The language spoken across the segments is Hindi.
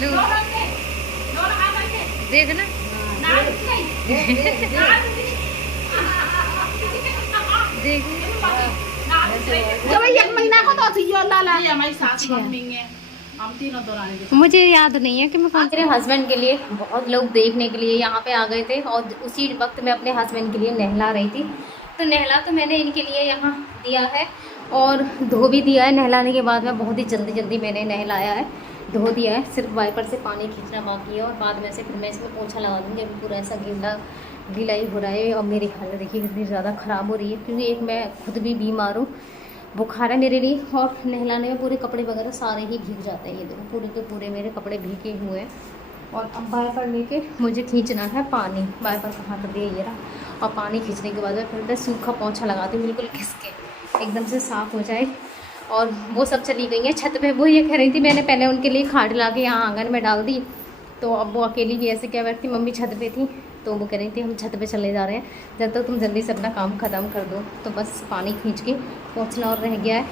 लो देखना। देख एक महीना को तो थी लाला हमारी सास मम्मी है, हम तीनों दौरान मुझे याद नहीं है कि मैं कौन। मेरे हस्बैंड के लिए बहुत लोग देखने के लिए यहाँ पे आ गए थे और उसी वक्त मैं अपने हस्बैंड के लिए नहला रही थी। तो नहला तो मैंने इनके लिए यहाँ दिया है और धो भी दिया है। नहलाने के बाद में बहुत ही जल्दी मैंने नहलाया है, धो दिया है। सिर्फ वाइपर से पानी खींचना बाकी है और बाद में से फिर मैं इसमें पोछा लगा दूँगी। अभी पूरा ऐसा गीला ही हो रहा है और मेरी हालत देखिए कितनी ज़्यादा ख़राब हो रही है क्योंकि एक मैं खुद भी बीमार हूँ, बुखार है मेरे लिए और नहलाने में पूरे कपड़े वगैरह सारे ही भीग जाते हैं। ये देखो पूरे के पूरे मेरे कपड़े भीगे हुए हैं। और अब वाइपर लेके मुझे खींचना है पानी। वाइपर कहाँ कर दिया ये रहा। और पानी खींचने के बाद फिर मैं सूखा पोंछा लगाती हूँ बिल्कुल घिसके, एकदम से साफ़ हो जाए। और वो सब चली गई हैं छत पे। वो ये कह रही थी मैंने पहले उनके लिए खाट ला के यहाँ आंगन में डाल दी, तो अब वो अकेली भी ऐसे क्या बैठती, मम्मी छत पे थी तो वो कह रही थी हम छत पे चले जा रहे हैं, जब तक तुम जल्दी से अपना काम ख़त्म कर दो। तो बस पानी खींच के पोंछना और रह गया है।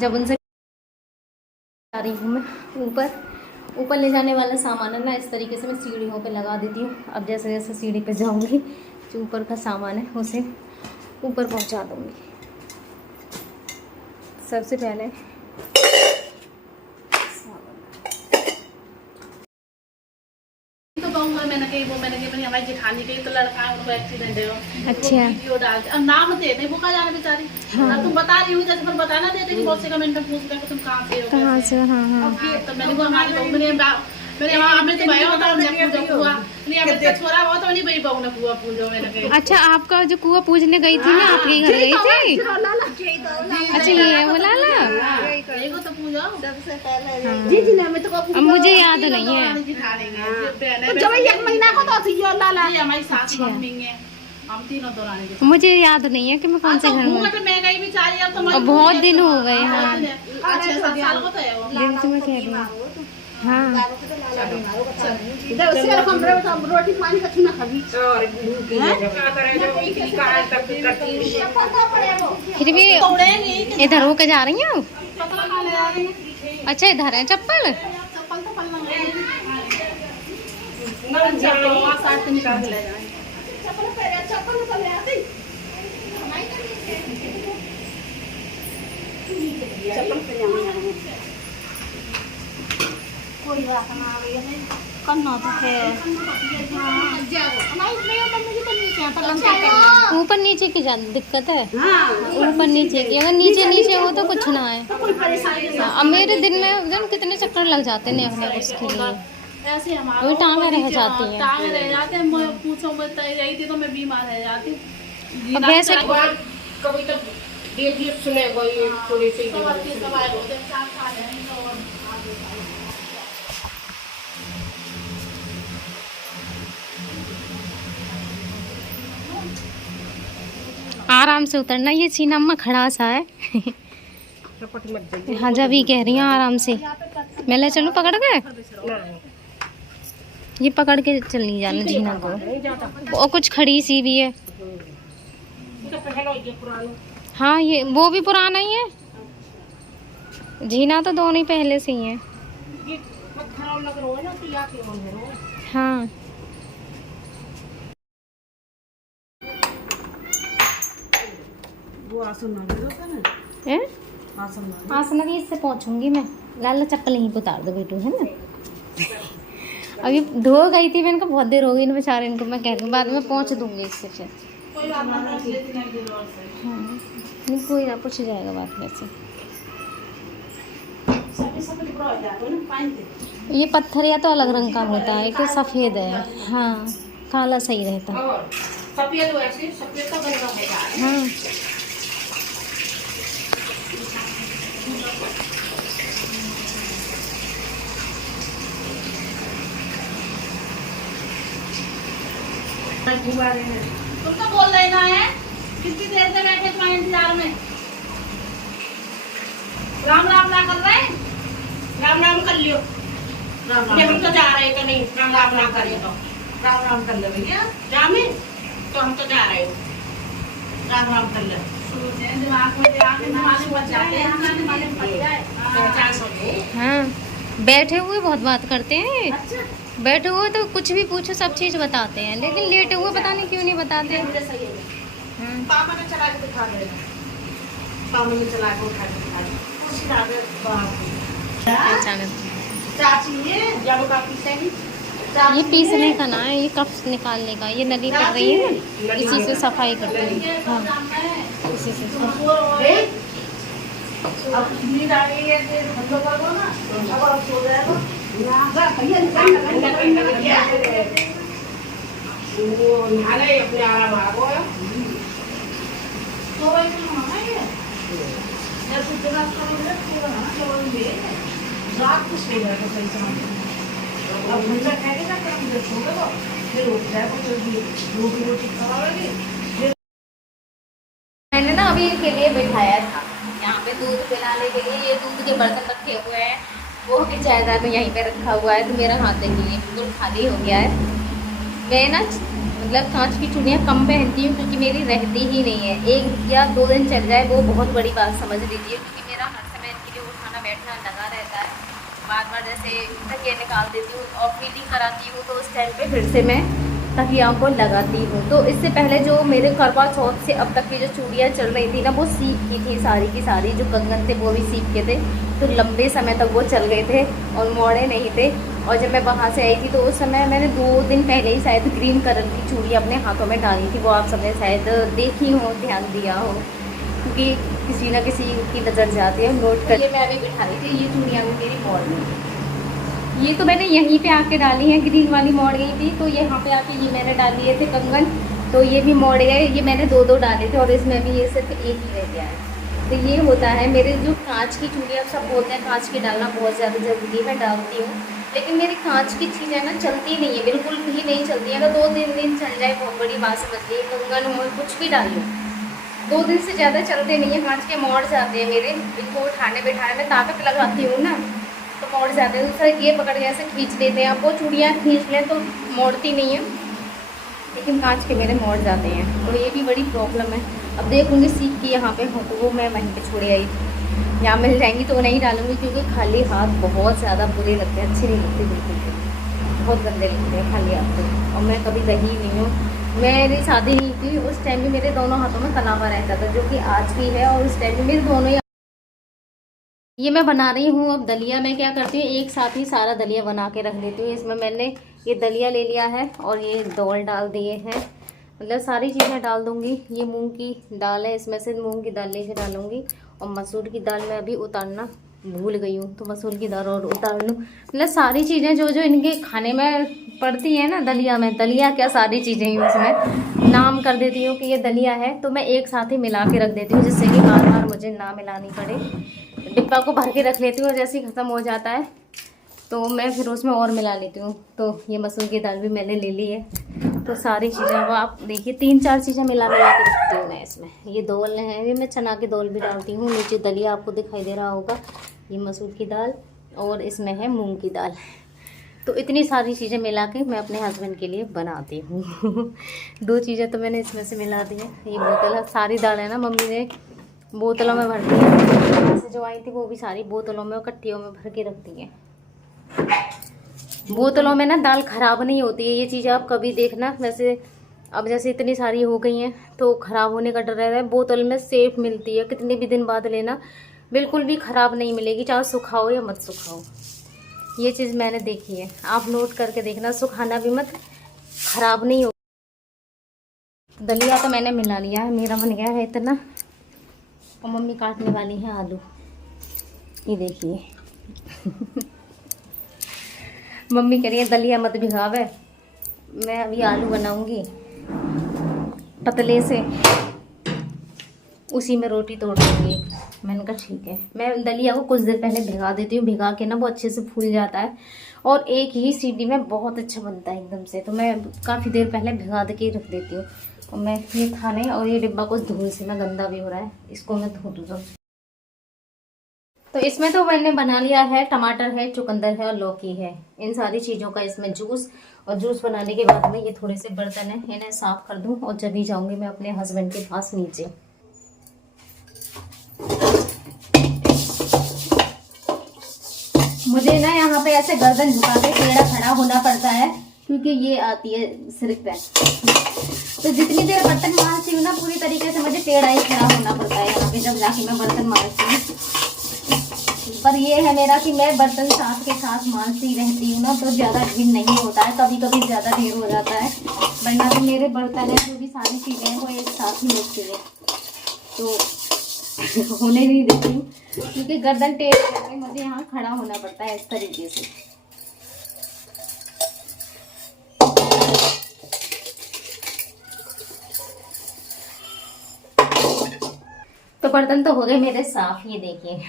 जब उनसे आ रही हूँ मैं ऊपर ले जाने वाला सामान है ना, इस तरीके से मैं सीढ़ियों पे लगा देती हूँ। अब जैसे जैसे सीढ़ी पे जाऊँगी जो ऊपर का सामान है उसे ऊपर पहुँचा दूँगी। सबसे पहले मैंने कही हमारी जेठानी कही तो लड़का है उनको एक्सीडेंट है। अच्छा वीडियो डालते अब नाम दे दे, वो कहाँ जाना बेचारी। हाँ। तुम बता रही हो जैसे पर बताना देते कि बहुत से कमेंट में पूछ रहे तुम कहाँ से हो, कहाँ से। हाँ हाँ तो मैंने कहा हमारी बहू मेरे वहाँ हमें तो भाई होता हमने पूजा हुआ नहीं, हमें तो छोरा हुआ तो नहीं भाई बहू ने कुआ पूजा। मैंने कही अच्छा आपका जो कुआ पूजने गई थी ना, आपके घर गई थी। अच्छा ये है वो लाला। यही को तो पूजा सबसे पहले जी जी ने मैं तो अब मुझे याद नहीं है। जब एक महीना को तो थी लाला हमारी सास मम्मी है, हम तीनों दौरान मुझे याद नहीं है कि मैं कौन से घर में। मैं गई बेचारी अब तो बहुत दिन हो गए। हाँ अच्छा 7 साल को तो है वो। दिन से मैं कह रही हूँ। हाँ रोटी पानी का छूना कभी फिर भी इधर होके जा रही हूँ। अच्छा इधर है चप्पल। कोई बात ना करना तो है। ऊपर नीचे की ज्यादा दिक्कत है। ऊपर नीचे की अगर नीचे हो तो कुछ ना है। अब मेरे दिन में कितने चक्कर लग जाते हैं अपने उसके लिए। ऐसे हमारे वो टांगे रह जाती हैं। टांगे रह जाते हैं। मैं पूछो मैं रही थी तो मैं बीमार रह जाती। अब वैसे कभी तो देखिए सुने कोई थोड़ी सी आराम से उतरना। ये सीना में खड़ा सा है। हाँ जब ही कह रही हूँ आराम से। मैं ले चलूँ पकड़ के। ये पकड़ के चलनी जाना झीना को। और कुछ खड़ी सी भी है। हाँ ये वो भी पुराना ही है। झीना तो दोनों ही पहले से ही है। हाँ वो आसन इससे पहुंचूंगी मैं। लाला चप्पल यहीं पे उतार दो बेटू, है ना। अभी धो गई थी मैंने कहा बहुत देर हो गई ना बेचारे इनको, मैं कह दूँ बाद में पहुंच दूंगी इससे फिर। हाँ नहीं कोई ना पूछ जाएगा बात में से। ये पत्थर या तो अलग रंग का होता है, एक सफ़ेद है। हाँ काला सही रहता है। सफेद वैसे सफेद का बन रहा है। हाँ तुम तो बोल रहे ना है कितनी देर से बैठे तुम्हारे इंतजार में। राम राम ना कर रहे। राम राम कर लियो। राम हम तो जा रहे तो नहीं राम राम ना करे तो राम राम कर ले भैया। जामे तो हम तो जा रहे हो राम राम कर ले। दिमाग में आके नमाज़ पढ़ जाते हैं। नमाज़ पढ़ जाए। पहचान हो गई। हाँ बैठे हुए बहुत बात करते हैं। बैठे हुए तो कुछ भी पूछो सब चीज़ बताते हैं, लेकिन लेटे हुए पता नहीं क्यों नहीं बताते। पापा ने चला के दिखा देना, पापा ने चला के उठा के दिखा दे कुर्सी ला दे बाहर। अचानक चाची ये जब का पीसेगी, ये पीसने का ना है, ये कप निकालने का। ये नली पड़ रही है ना, इसी से सफाई करते हैं। हाँ, इसी से। अब नींद आ गई है तो हम लोग को ना अब आप सो जाएगा ना भैया निकाल वो नाले अपने आराम आ गया तो वही मामा है जब सुबह का मतलब पूरा ना चलो ये रात को सो जाएगा सही समय। अब भैया खाएगा ना जब सोएगा तो फिर उठ जाएगा जल्दी रोटी खावाएगी। मैंने ना अभी इनके लिए बिठाया था यहाँ पे दूध पिलाने के लिए। ये दूध के बर्तन रखे हुए हैं, वो भी चायदान में यहीं पे रखा हुआ है। तो मेरा हाथ देखिए बिल्कुल खाली हो गया है। मैं ना मतलब कांच की चूड़ियाँ कम पहनती हूँ क्योंकि मेरी रहती ही नहीं है। 1 या 2 दिन चल जाए वो बहुत बड़ी बात समझ लीजिए, क्योंकि मेरा हर समय इनके लिए उठाना बैठना लगा रहता है। बार बार जैसे तकिया निकाल देती हूँ और फीडिंग कराती हूँ तो उस टाइम पे फिर से मैं तकिया को लगाती हूँ। तो इससे पहले जो मेरे करवा चौथ से अब तक की जो चूड़ियाँ चल रही थी ना, वो सीप की थी सारी की सारी। जो कंगन थे वो भी सीप के थे, तो लंबे समय तक वो चल गए थे और मोड़े नहीं थे। और जब मैं वहाँ से आई थी तो उस समय मैंने 2 दिन पहले ही शायद ग्रीन कलर की चूड़ी अपने हाथों में डाली थी। वो आप सबने शायद देखी हो, ध्यान दिया हो, क्योंकि किसी न किसी की नज़र जाती है, नोट कर। मैं अभी बिठा रही थी, ये चूड़ियाँ भी मेरी मोड़ गई। ये तो मैंने यहीं पे आके डाली है, ग्रीन वाली मोड़ गई थी तो यहाँ पे आके ये मैंने डाल लिए थे कंगन, तो ये भी मोड़ गए। ये मैंने 2 डाले थे और इसमें भी ये सिर्फ 1 ही रह गया है। तो ये होता है मेरे जो कांच की चूड़ियाँ, सब बोलते हैं कांच की डालना बहुत ज़्यादा ज़रूरी है, मैं डालती हूँ। लेकिन मेरी कांच की चीज़ें ना चलती नहीं है, बिल्कुल भी नहीं चलती है। अगर 2-3 दिन चल जाए बहुत बड़ी बात समझिए, कंगन हो कुछ भी डाल लो, 2 दिन से ज़्यादा चलते नहीं है। कांच के मोड़ जाते हैं मेरे, इनको उठाने बैठाने में ताकत लगाती हूँ ना तो मोड़ जाते हैं। दूसरा ये पकड़ के ऐसे खींच लेते हैं, आप वो चूड़ियाँ खींच लें तो मोड़ती नहीं है, लेकिन कांच के मेरे मोड़ जाते हैं। तो ये भी बड़ी प्रॉब्लम है। अब देखूँगी सीख की यहाँ पे हो तो वो मैं वहीं पे छोड़ आई थी, यहाँ मिल जाएंगी तो नहीं डालूंगी, क्योंकि खाली हाथ बहुत ज़्यादा बुरे लगते हैं, अच्छे नहीं लगते बिल्कुल भी, बहुत गंदे लगते हैं खाली हाथ से। और मैं कभी रही नहीं हूँ, मेरी शादी नहीं थी उस टाइम भी मेरे दोनों हाथों में तनावा रहता था, जो कि आज भी है। और उस टाइम भी मेरे दोनों ही। ये मैं बना रही हूँ अब दलिया। मैं क्या करती हूँ, एक साथ ही सारा दलिया बना के रख देती हूँ। इसमें मैंने ये दलिया ले लिया है और ये दाल डाल दिए हैं, मतलब सारी चीज़ें डाल दूँगी। ये मूंग की दाल है, इसमें से मूंग की दाल लेके डालूँगी। और मसूर की दाल मैं अभी उतारना भूल गई हूँ, तो मसूर की दाल और उतार लूँ। मतलब सारी चीज़ें जो जो इनके खाने में पड़ती है ना दलिया में, दलिया क्या सारी चीज़ें ही उसमें नाम कर देती हूँ कि ये दलिया है, तो मैं एक साथ ही मिला के रख देती हूँ, जिससे कि बार बार मुझे ना मिलानी पड़े। डिब्बा को भर के रख लेती हूँ, जैसे ही ख़त्म हो जाता है तो मैं फिर उसमें और मिला लेती हूँ। तो ये मसूर की दाल भी मैंने ले ली है। तो सारी चीज़ें अब आप देखिए 3-4 चीज़ें मिला के रखती हूँ मैं इसमें। ये दाल है, ये मैं चना की दाल भी डालती हूँ। नीचे दलिया आपको दिखाई दे रहा होगा, ये मसूर की दाल और इसमें है मूंग की दाल। तो इतनी सारी चीज़ें मिला के मैं अपने हस्बैंड के लिए बनाती हूँ। 2 चीज़ें तो मैंने इसमें से मिला दी है। ये बोतल है, सारी दाल है ना मम्मी ने बोतलों में भर दी है, वहाँ से जो आई थी वो भी सारी बोतलों में और कट्टियों में भर के रखती है। बोतलों में ना दाल ख़राब नहीं होती है, ये चीज़ आप कभी देखना। वैसे अब जैसे इतनी सारी हो गई हैं तो ख़राब होने का डर रहता है। बोतल में सेफ मिलती है, कितने भी दिन बाद लेना बिल्कुल भी ख़राब नहीं मिलेगी, चाहे सुखाओ या मत सुखाओ। ये चीज़ मैंने देखी है, आप नोट करके देखना, सुखाना भी मत, ख़राब नहीं हो। दलिया तो मैंने मिला लिया है, मेरा बन गया है इतना। और मम्मी काटने वाली है आलू, ये देखिए। मम्मी कह रही है दलिया मत भिगावे, मैं अभी आलू बनाऊंगी पतले से, उसी में रोटी तोड़ दूँगी। मैंने कहा ठीक है। मैं दलिया को कुछ देर पहले भिगा देती हूँ, भिगा के ना वो अच्छे से फूल जाता है और एक ही सीटी में बहुत अच्छा बनता है एकदम से। तो मैं काफ़ी देर पहले भिगा के रख देती हूँ। और मैं ये खाने और ये डिब्बा को धूल से ना गंदा भी हो रहा है, इसको मैं धो दूँ। तो इसमें तो मैंने बना लिया है, टमाटर है, चुकंदर है और लौकी है, इन सारी चीज़ों का इसमें जूस। और जूस बनाने के बाद में ये थोड़े से बर्तन हैं, इन्हें साफ़ कर दूँ और जब ही जाऊँगी मैं अपने हस्बैंड के पास नीचे। मुझे ना यहाँ पे ऐसे गर्दन झुका के टेढ़ा खड़ा होना पड़ता है, क्योंकि ये आती है सिर पे। तो जितनी देर बर्तन मांजती हूँ ना, पूरी तरीके से मुझे टेढ़ा ही खड़ा होना पड़ता है यहाँ पे, जब जाके मैं बर्तन मांजती हूँ। पर ये है मेरा कि मैं बर्तन साथ के साथ मांजती रहती हूँ ना, तो ज़्यादा ढील नहीं होता है, कभी कभी ज़्यादा ढेर हो जाता है। वरना तो मेरे बर्तन है, जो भी सारी चीज़ें हैं वो एक साथ ही मिलती है, तो होने नहीं देती हूँ, क्योंकि गर्दन टेढ़ी करके मुझे यहाँ खड़ा होना पड़ता है इस तरीके से। तो बर्तन तो हो गए मेरे साफ, ये देखिए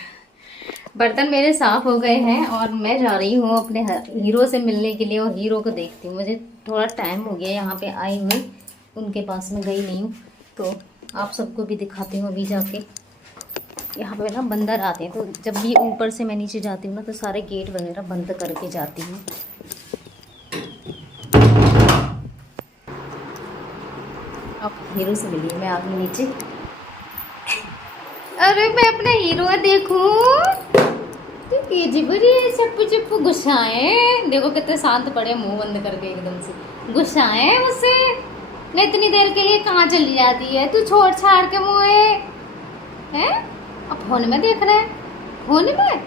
बर्तन मेरे साफ हो गए हैं, और मैं जा रही हूँ अपने हीरो से मिलने के लिए, और हीरो को देखती हूँ। मुझे थोड़ा टाइम हो गया यहाँ पे आई हुई, उनके पास में गई नहीं हूँ, तो आप सबको भी दिखाती हूँ अभी जाके। यहाँ पे ना बंदर आते हैं, तो जब भी ऊपर से मैं नीचे जाती हूँ ना, तो सारे गेट वगैरह बंद करके जाती हूँ। अब हीरो से मिलिए, मैं आ गई नीचे। अरे मैं अपना हीरो देखूं, तो चप्पू चप्पू गुस्साए, देखो कितने शांत पड़े, मुंह बंद करके एकदम से गुस्साए मुझसे। मैं इतनी देर के लिए कहाँ चली जाती है तू, छोड़ छाड़ के मुँह है। अब फोन में देख रहा है, फोन में,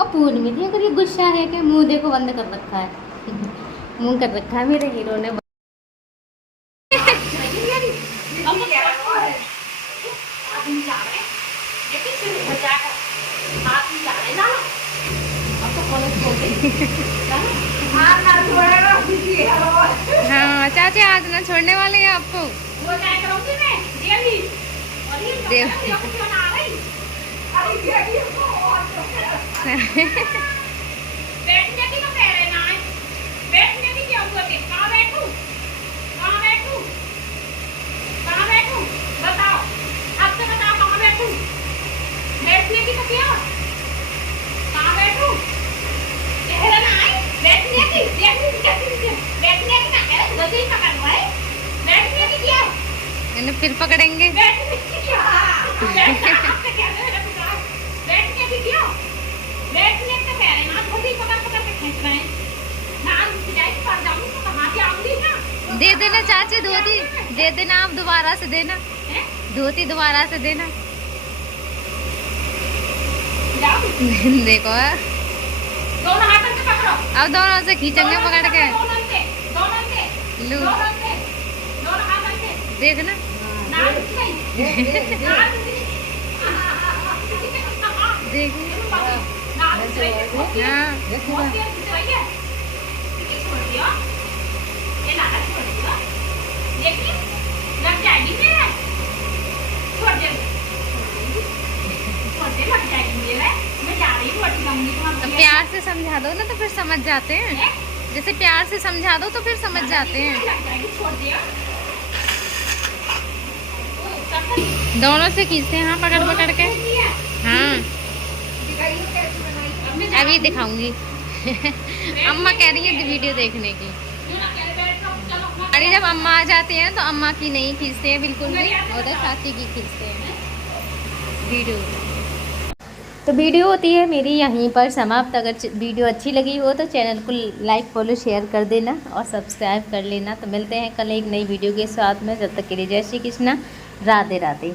अब फोन में देख रही गुस्सा है कि मुंह देखो बंद कर रखा है मुंह कर रखा है मेरे हीरो ने। हाँ चाचा आज ना छोड़ने वाले हैं आपको। फिर पकड़ेंगे। दे देना चाची धोती, दे देना आप दोबारा से देना, धोती दोबारा से देना। देखो दोनों हाथों से पकड़ो, अब दोनों से खींचेंगे पकड़ के। लो देखना प्यार से समझा दो ना, तो फिर समझ जाते हैं। जैसे प्यार से समझा दो तो फिर समझ जाते हैं। दोनों से खींचते हैं, हाँ पकड़ पकड़ के। हाँ अभी दिखाऊंगी अम्मा कह रही है वीडियो देखने की। अरे जब अम्मा आ जाती हैं तो अम्मा की नहीं खींचते हैं बिल्कुल भी, उधर चाची की खींचते हैं वीडियो। तो वीडियो होती है मेरी यहीं पर समाप्त। अगर वीडियो अच्छी लगी हो तो चैनल को लाइक फॉलो शेयर कर देना और सब्सक्राइब कर लेना। तो मिलते हैं कल एक नई वीडियो के साथ में, जब तक के लिए जय श्री कृष्णा, राधे राधे।